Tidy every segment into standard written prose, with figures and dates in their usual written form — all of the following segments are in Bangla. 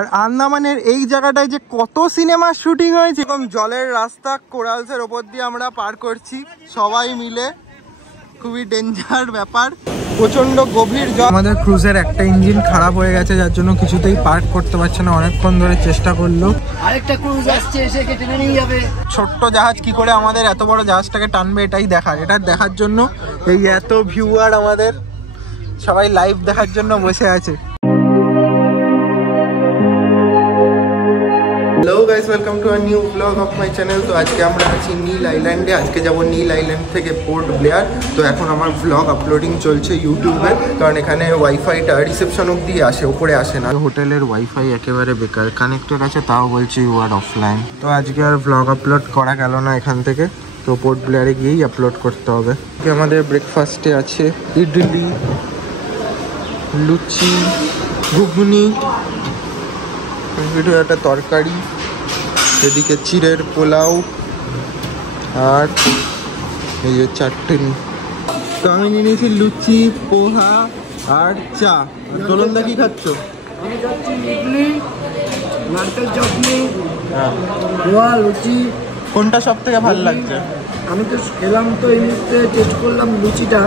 আর আন্দামানের এই জায়গাটায় যে কত সিনেমার শুটিং হয়েছে, এরকম জলের রাস্তা কোরালসের ওপর দিয়ে আমরা পার করছি সবাই মিলে, খুবই ডেঞ্জার ব্যাপার, প্রচন্ড গভীর জল। আমাদের ক্রুজের একটা ইঞ্জিন খারাপ হয়ে গেছে, যার জন্য কিছুতেই পার্ক করতে পারছে না, অনেকক্ষণ ধরে চেষ্টা করলো। আরেকটা ক্রুজ আসছে, এসে টেনে নিয়ে যাবে। ছোট্ট জাহাজ কি করে আমাদের এত বড় জাহাজটাকে টানবে, এটাই দেখার। এটা দেখার জন্য এই এত ভিউয়ার আমাদের সবাই লাইভ দেখার জন্য বসে আছে। Hello guys, welcome to a new blog of my channel. তো আজকে আমরা আছি নীল আইল্যান্ডে। আজকে যাব নীল আইল্যান্ড থেকে পোর্ট ব্লেয়ার। তো এখন আমার ব্লগ আপলোডিং চলছে ইউটিউবে, কারণ এখানে ওয়াইফাইটা রিসেপশন অব্দি আসে, উপরে আসে না। হোটেলের ওয়াইফাই একেবারে বেকার, কানেক্টেড আছে তাও বলছে ইউ আর অফলাইন। তো আজকে আর ব্লগ আপলোড করা গেল না এখান থেকে, তো পোর্ট ব্লেয়ারে গিয়েই আপলোড করতে হবে। আমাদের ব্রেকফাস্টে আছে ইডলি, লুচি, ঘুগনি, একটা তরকারি, এদিকে চিড়ের পোলাও, আর এই যে চাটনি। তো আমি নিয়ে নিয়েছি লুচি, পোহা আর চা। চলনদা কি খাচ্ছ? আমি খাচ্ছি ইডলি, নারকেল চাটনি, পোহা, লুচি। কোনটা সব থেকে ভালো লাগছে? আমি তো খেলাম, তো এই মুহূর্তে টেস্ট করলাম লুচিটা,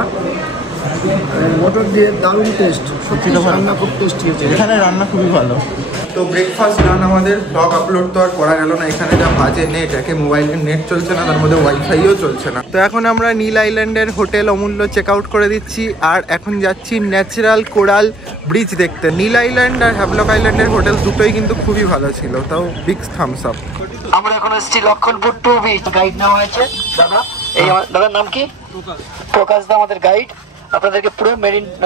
মটর দিয়ে দারুণ টেস্ট। সত্যি রান্না খুব টেস্টি হয়েছে, এখানে রান্না খুবই ভালো। তো ব্রেকফাস্ট ডান আমাদের। ব্লগ আপলোড তো আর করা গেল না, এখানে যা বাজে নেট, একে মোবাইলের নেট চলছে না, তার মধ্যে ওয়াইফাইও চলছে না। তো এখন আমরা নীল আইল্যান্ডের হোটেল অমূল্য চেক আউট করে দিচ্ছি, আর এখন যাচ্ছি ন্যাচারাল কোরাল ব্রিজ দেখতে। নীল আইল্যান্ড আর হ্যাভলক আইল্যান্ডের হোটেল দুটোই কিন্তু খুবই ভালো ছিল, তাও বিগ থামস আপ। আমরা এখন এসেছি লক্ষণপুর টু বিচ। গাইড নেওয়া হয়েছে দাদা, এই দাদার নাম কি? প্রকাশ দা আমাদের গাইড। আপনাদেরকে পুরো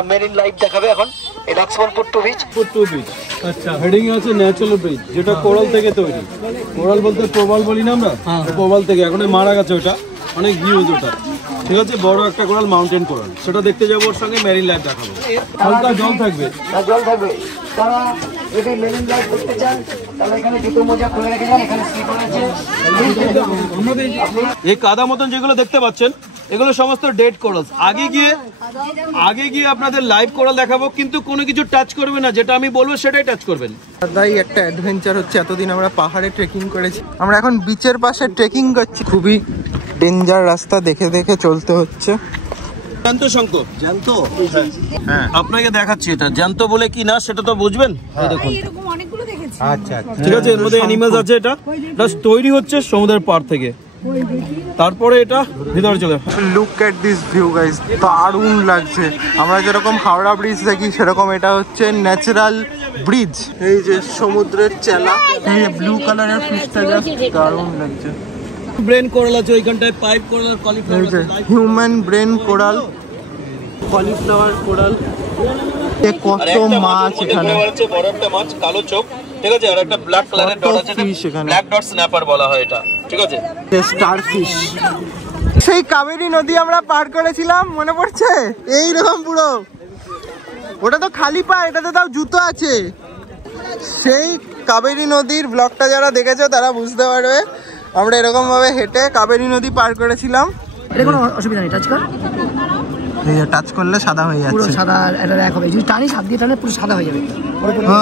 মেরিন লাইফ দেখাবে এখন। এই লক্ষণপুর টু বিচ। আচ্ছা, হেডিং আছে ন্যাচারাল ব্রিজ, যেটা কোরাল থেকে তৈরি। কোরাল বলতে প্রবাল বলি না আমরা, প্রবাল থেকে। এখন মারা গেছে, ওটা অনেক হিউজ, ওটা ঠিক আছে, বড় একটা কোরাল, মাউন্টেন কোরাল। সেটা দেখতে যাবো, ওর সঙ্গে মেরিন লাইফ দেখাবো। হালকা জল থাকবে, জল থাকবে। তারা এখানে মেরিন লাইফ দেখতে চান, তাহলে এখানে জুতো মোজা খুলে রেখে যান। এখানে স্লিপার আছে। এই কাদা মতন যেগুলো দেখতে পাচ্ছেন, এগুলো সমস্ত ডেড কোরালস। আগে গিয়ে আপনাদের লাইভ কোরাল দেখাবো, কিন্তু কোনো কিছু টাচ করবে না, যেটা আমি বলবো সেটাই টাচ করবেন। দাদাই একটা অ্যাডভেঞ্চার হচ্ছে। এতদিন আমরা পাহাড়ে ট্রেকিং করেছি, আমরা এখন বিচের পাশে ট্রেকিং করছি। খুবই ডেঞ্জার রাস্তা, দেখে দেখে চলতে হচ্ছে। জ্যান্ত শঙ্খ, জ্যান্ত। হ্যাঁ, আপনাকে দেখাচ্ছি এটা জ্যান্ত বলে কি না সেটা তো বুঝবেন। দেখুন, আচ্ছা আচ্ছা, ঠিক আছে, এর মধ্যে অ্যানিমালস আছে। এটা তৈরি হচ্ছে সমুদ্রের পাড় থেকে, তারপরে এটা ভিতরে চলে। Look at this view guys, দারুণ লাগছে। আমরা যেরকম হাওড়া ব্রিজ দেখি, সেরকম এটা হচ্ছে ন্যাচারাল ব্রিজ। এই যে সমুদ্রের চেলা, এই যে ব্লু কালারের ফিশটা, জাস্ট দারুণ লাগছে। ব্রেন কোরাল আছে ওইখানটায়, পাইপ কোরাল, কলিফ্লাওয়ার আছে, human brain coral, cauliflower coral. কত মাছ এখানে, বড় একটা মাছ, কালো চোখ, ঠিক আছে, আর একটা ব্ল্যাক কালারের ডট আছে, ব্ল্যাক ডট স্ন্যাপার বলা হয় এটা, ঠিক আছে, স্টারফিশ। সেই কাবেরী নদী আমরা পার করেছিলাম, মনে পড়ছে? এইরকম পুরো, ওটা তো খালি পা, এটাতে তাও জুতো আছে। সেই কাবেরী নদীর ব্লগটা যারা দেখেছো তারা বুঝতে পারবে, আমরা এরকম ভাবে হেঁটে কাবেরী নদী পার করেছিলাম। এটা কোনো অসুবিধা নেই, টাচ কর। এই যে টাচ করলে সাদা হয়ে যাচ্ছে, পুরো সাদা। এটা এক হবে, যদি টানিস, হাত দিয়ে টানলে পুরো সাদা হয়ে যাবে। ও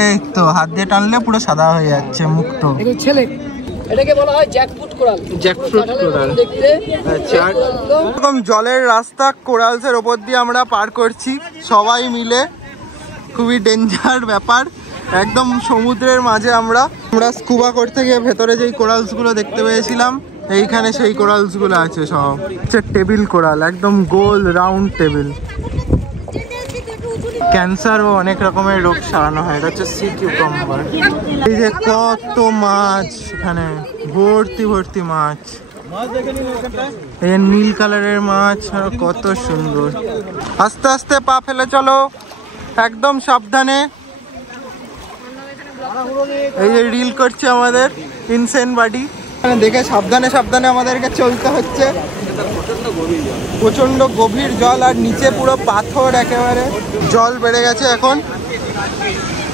এই তো, হাত দিয়ে টানলে পুরো সাদা হয়ে যাচ্ছে মুখটা। এটা ছেলে, এটাকে বলা হয় জ্যাকফ্রুট কোরাল। জ্যাকফ্রুট কোরাল দেখতে। আচ্ছা, এরকম জলের রাস্তা কোরালসের ওপর দিয়ে আমরা পার করছি সবাই মিলে, খুবই ডেঞ্জার ব্যাপার। একদম সমুদ্রের মাঝে আমরা স্কুবা করতে গিয়ে ভেতরে যেই কোরালসগুলো দেখতে পেয়েছিলাম, এইখানে সেই কোরালসগুলো আছে সব। হচ্ছে টেবিল কোরাল, একদম গোল রাউন্ড টেবিল। ক্যান্সার ও অনেক রকমের রোগ সারানো হয়। এটা হচ্ছে সি কিউকাম্বার। এই যে কত মাছ, এখানে ভর্তি ভর্তি মাছ। এই নীল কালারের মাছ, আর কত সুন্দর। আস্তে আস্তে পা ফেলে চলো, একদম সাবধানে। এই যে রিল করছে আমাদের ইনসেন বাডি, দেখে সাবধানে সাবধানে আমাদেরকে চলতে হচ্ছে। প্রচন্ড গভীর জল, আর নিচে পুরো পাথর, একেবারে জল বেড়ে গেছে এখন।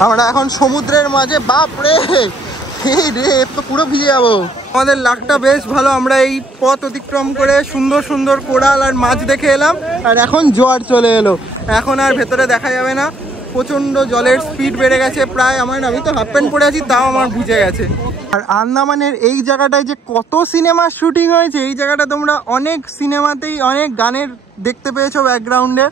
আমরা এখন সমুদ্রের মাঝে, বাপ রে, এই রে, তো পুরো ভিজে যাবো। আমাদের লাকটা বেশ ভালো, আমরা এই পথ অতিক্রম করে সুন্দর সুন্দর কোরাল আর মাছ দেখে এলাম, আর এখন জোয়ার চলে এলো। এখন আর ভেতরে দেখা যাবে না, প্রচণ্ড জলের স্পিড বেড়ে গেছে, প্রায় আমি তো হাফ প্যান্ট পরে আছি তাও আমার ভিজে গেছে। আর আন্দামানের এই জায়গাটায় যে কত সিনেমার শুটিং হয়েছে, এই জায়গাটা তোমরা অনেক সিনেমাতেই অনেক গানের দেখতে পেয়েছো ব্যাকগ্রাউন্ডে।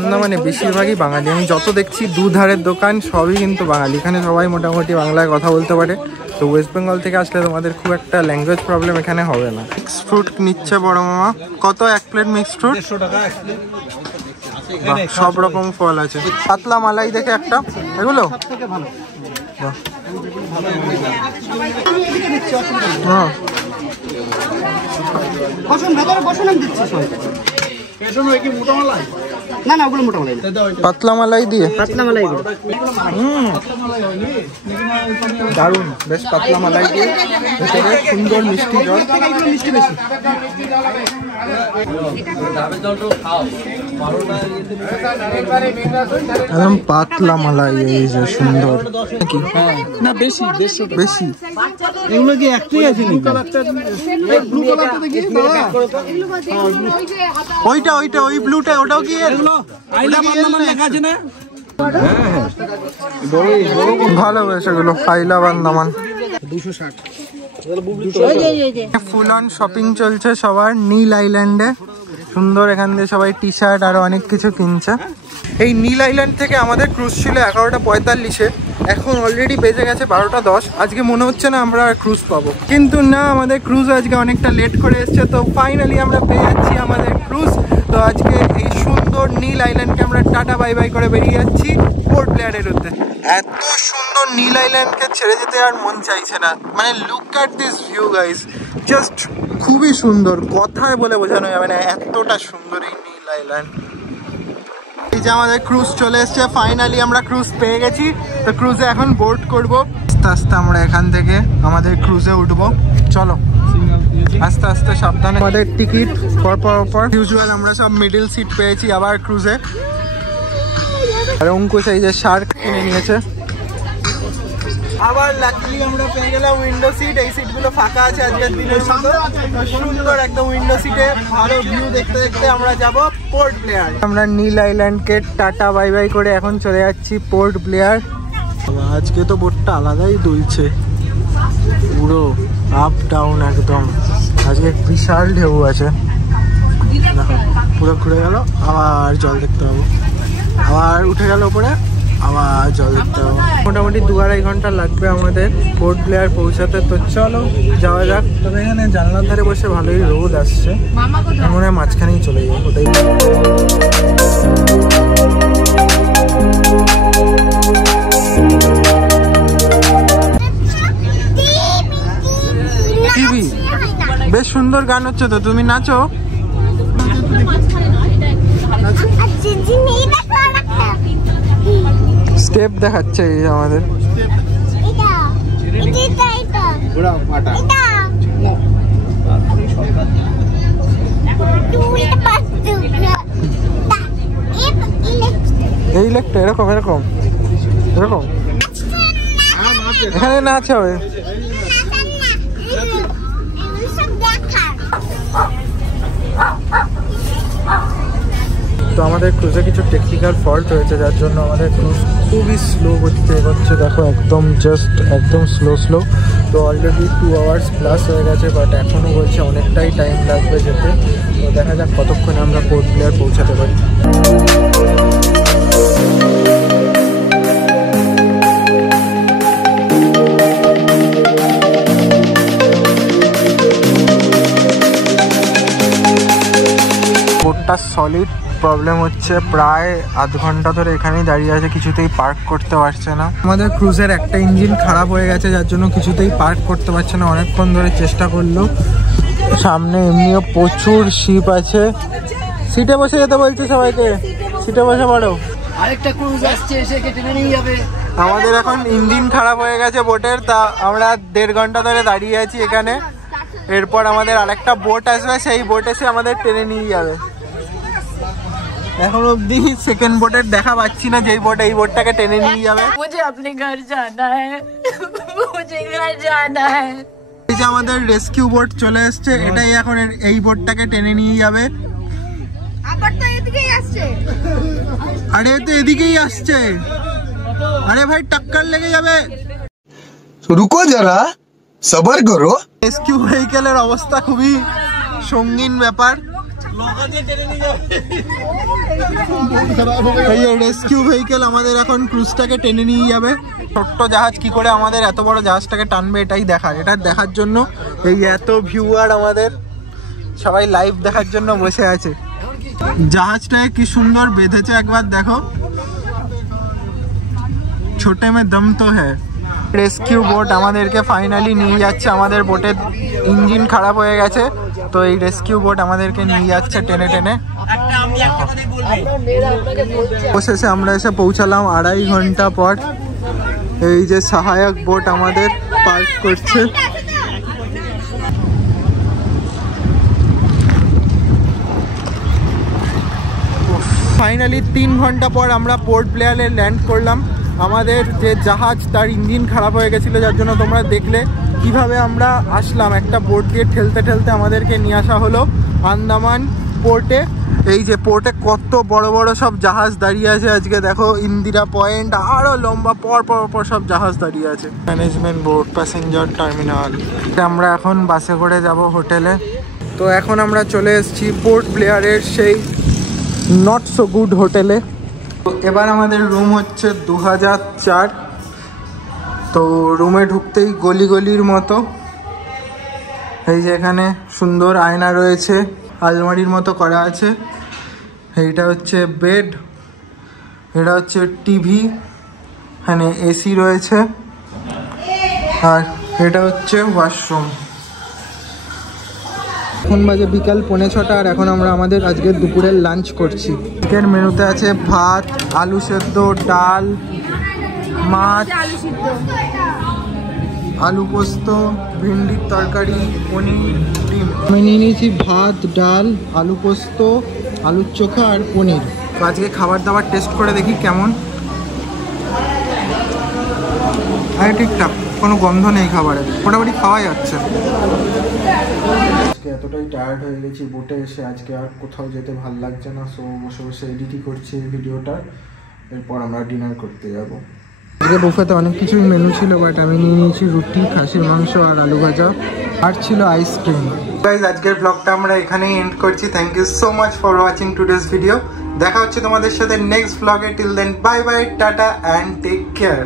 আন্দামানে বেশিরভাগই বাঙালি, আমি যত দেখছি দুধারের দোকান সবই কিন্তু বাঙালি। এখানে সবাই মোটামুটি বাংলায় কথা বলতে পারে, তো ওয়েস্ট বেঙ্গল থেকে আসলে তোমাদের খুব একটা ল্যাঙ্গুয়েজ প্রবলেম এখানে হবে না। মিক্সড ফ্রুট নিচ্ছে বড় মামা। কত এক প্লেট মিক্সড ফ্রুট? 150 টাকা এক প্লেট। সব রকম ফল আছে। পাতলা মালাই দেখে একটা, এগুলো পাতলা মালাই দিয়ে দারুন, বেশ পাতলা মালাই দিয়ে ভেতরে সুন্দর মিষ্টি জল। একদম পাতলা মালাই, এই যে সুন্দর। না বেশি বেশি এগুলো কি একটাই আছে নাকি? ওইটা ওই ব্লুটা, ওটাও কি লেখা আছে না? ভালো বেশ, এগুলো আইলাভ আন্দামান। 260 ফুল অন শপিং চলছে সবার নীল আইল্যান্ডে। সুন্দর, এখান দিয়ে সবাই টি শার্ট আরো অনেক কিছু কিনছে। এই নীল আইল্যান্ড থেকে আমাদের ক্রুজ ছিল 11:45-এ, এখন অলরেডি বেজে গেছে 12:10। আজকে মনে হচ্ছে না আমরা আর ক্রুজ পাবো, কিন্তু না, আমাদের ক্রুজ আজকে অনেকটা লেট করে এসছে। তো ফাইনালি আমরা পেয়ে যাচ্ছি আমাদের ক্রুজ। তো আজকে এই সুন্দর নীল আইল্যান্ডকে আমরা টাটা বাই বাই করে বেরিয়ে যাচ্ছি পোর্ট ব্লেয়ারের উদ্দেশ্যে। এত সুন্দর নীল আইল্যান্ডকে ছেড়ে যেতে আর মন চাইছে না। মানে look at this view guys, just খুবই সুন্দর, কথায় বলে বোঝানো যাবে না এতটা সুন্দর এই নীল আইল্যান্ড। এই যে আমাদের ক্রুজ চলে এসছে, ফাইনালি আমরা ক্রুজ পেয়ে গেছি। তো ক্রুজে এখন বোর্ড করব। আস্তে আস্তে আমরা এখান থেকে আমাদের ক্রুজে উঠবো। চলো আস্তে আস্তে সাবধানে। আমাদের টিকিট পর ইউজুয়াল আমরা সব মিডল সিট পেয়েছি আবার ক্রুজে। আর অঙ্কুশ এই যে শার্ক কিনে নিয়েছে। আবার লাকিলি আমরা পেয়ে গেলাম উইন্ডো সিট। এই সিটগুলো ফাঁকা আছে আজকের দিনের মতো। সুন্দর একদম উইন্ডো সিটে ভালো ভিউ দেখতে দেখতে আমরা যাব পোর্ট ব্লেয়ার। আমরা নীল আইল্যান্ডকে টাটা বাই বাই করে এখন চলে যাচ্ছি পোর্ট ব্লেয়ার। আজকে তো বোটটা আলাদাই দুলছে, পুরো আপ ডাউন একদম। আজকে বিশাল ঢেউ আছে, দেখো পুরো ঘুরে গেল, আবার জল দেখতে পাবো, আবার উঠে গেল উপরে, আবার জল দেখতে হবে। মোটামুটি 2-2.5 ঘন্টা লাগবে আমাদের পোর্ট ব্লেয়ার পৌঁছাতে। তো চলো যাওয়া যাক। তবে এখানে জানলার ধারে বসে ভালোই রোদ আসছে, মনে হয় মাঝখানেই চলে যাবো। ওটাই টিভি বেশ সুন্দর গান হচ্ছে, তো তুমি নাচো। স্টেপ দেখাচ্ছে এই আমাদের। এই লেকটা এরকম এরকম এরকম এখানে নাচ হবে। তো আমাদের ক্রুজে কিছু টেকনিক্যাল ফল্ট হয়েছে, যার জন্য আমাদের ক্রুজ খুবই স্লো গতিতে এগোচ্ছে। দেখো একদম জাস্ট একদম স্লো। তো অলরেডি 2 আওয়ার্স প্লাস হয়ে গেছে, বাট এখনও বলছে অনেকটাই টাইম লাগবে যেতে। তো দেখা যাক কতক্ষণে আমরা পোর্ট ব্লেয়ার পৌঁছাতে পারি। পোর্টটা সলিড, প্রবলেম হচ্ছে প্রায় আধ ঘন্টা ধরে এখানেই দাঁড়িয়ে আছে, কিছুতেই পার্ক করতে পারছে না। আমাদের ক্রুজের একটা ইঞ্জিন খারাপ হয়ে গেছে, যার জন্য কিছুতেই পার্ক করতে পারছে না। অনেকক্ষণ ধরে চেষ্টা করলো। সামনে এমনিও প্রচুর শিপ আছে। সিটে বসে যেতে বলছে সবাইকে, সিটে বসে পড়ো। আরেকটা ক্রুজ আসছে, এসে কেটে নিয়ে যাবে। আমাদের এখন ইঞ্জিন খারাপ হয়ে গেছে বোটের, তা আমরা 1.5 ঘন্টা ধরে দাঁড়িয়ে আছি এখানে। এরপর আমাদের আরেকটা বোট আসবে, সেই বোট এসে আমাদের টেনে নিয়ে যাবে। এখন অবধি সেকেন্ড বোটের দেখা পাচ্ছি না, যেই বোট এই বোটটাকে টেনে নিয়ে যাবে। मुझे अपने घर जाना है, मुझे घर जाना है। এই যে আমাদের রেস্কিউ বোট চলে এসছে, এটাই এখন এই বোটটাকে টেনে নিয়ে যাবে। আবার তো এদিকেই আসছে। আরে তো এদিকেই আসছে। আরে ভাই টক্কর লেগে যাবে। रुको जरा सबर करो। রেস্কিউ ভেহিকেলের অবস্থা খুবই সঙ্গীন ব্যাপার। এই রেস্কিউ ভেহিকেল আমাদের এখন ক্রুজটাকে টেনে নিয়ে যাবে। ছোট্ট জাহাজ কি করে আমাদের এত বড় জাহাজটাকে টানবে এটাই দেখার। এটা দেখার জন্য এই এত ভিউয়ার আমাদের সবাই লাইভ দেখার জন্য বসে আছে। জাহাজটাকে কি সুন্দর বেঁধেছে একবার দেখো। ছোটে মে দম তো হ্যায়। রেস্কিউ বোট আমাদেরকে ফাইনালি নিয়ে যাচ্ছে। আমাদের বোটের ইঞ্জিন খারাপ হয়ে গেছে, তো এই রেস্কিউ বোট আমাদেরকে নিয়ে যাচ্ছে টেনে টেনে। অবশেষে আমরা এসে পৌঁছালাম 2.5 ঘন্টা পর। এই যে সহায়ক বোট আমাদের পার্ক করছে। ফাইনালি 3 ঘন্টা পর আমরা পোর্ট ব্লেয়ারে ল্যান্ড করলাম। আমাদের যে জাহাজ তার ইঞ্জিন খারাপ হয়ে গেছিলো, যার জন্য তোমরা দেখলে কিভাবে আমরা আসলাম। একটা বোট দিয়ে ঠেলতে ঠেলতে আমাদেরকে নিয়ে আসা হলো আন্দামান পোর্টে। এই যে পোর্টে কত বড় বড় সব জাহাজ দাঁড়িয়ে আছে আজকে দেখো। ইন্দিরা পয়েন্ট আরও লম্বা পর পর পর সব জাহাজ দাঁড়িয়ে আছে। Management boat, passenger terminal. আমরা এখন বাসে করে যাব হোটেলে। তো এখন আমরা চলে এসেছি পোর্ট ব্লেয়ারের সেই নট সো গুড হোটেলে। তো এবার আমাদের রুম হচ্ছে 2004। তো রুমে ঢুকতেই গলি গলির মতো। এই যে এখানে সুন্দর আয়না রয়েছে, আলমারির মতো করা আছে। এইটা হচ্ছে বেড, এটা হচ্ছে টিভি, এখানে এসি রয়েছে, আর এটা হচ্ছে ওয়াশরুম। এখন বাজে বিকাল 5:45 আর এখন আমরা আমাদের আজকের দুপুরের লাঞ্চ করছি। আজকের মেনুতে আছে ভাত, আলু সেদ্ধ, ডাল, মাছ, আলু পোস্ত, ভিন্ডির তরকারি, পনির, ডিম। আমি নিয়ে নিয়েছি ভাত, ডাল, আলু পোস্ত, আলুর চোখা আর পনির। তো আজকে খাবার দাবার টেস্ট করে দেখি কেমন। হ্যাঁ ঠিকঠাক, কোনো গন্ধ নেই খাবারের, মোটামুটি খাওয়া যাচ্ছে। আজকে এতটাই টায়ার্ড হয়ে গেছি বোটে এসে, আজকে আর কোথাও যেতে ভাল লাগছে না। সো বসে বসে এডিটই করছি এই ভিডিওটা, এরপর আমরা ডিনার করতে যাব। আজকে বুফেতে অনেক কিছুই মেনু ছিল, বাট আমি নিয়ে নিয়েছি রুটি, খাসির মাংস আর আলু ভাজা, আর ছিল আইসক্রিম। গাইজ আজকের ব্লগটা আমরা এখানেই এন্ড করছি। Thank you so much for watching today's video. দেখা হচ্ছে তোমাদের সাথে নেক্সট ব্লগে। Till then bye bye, tata and take care.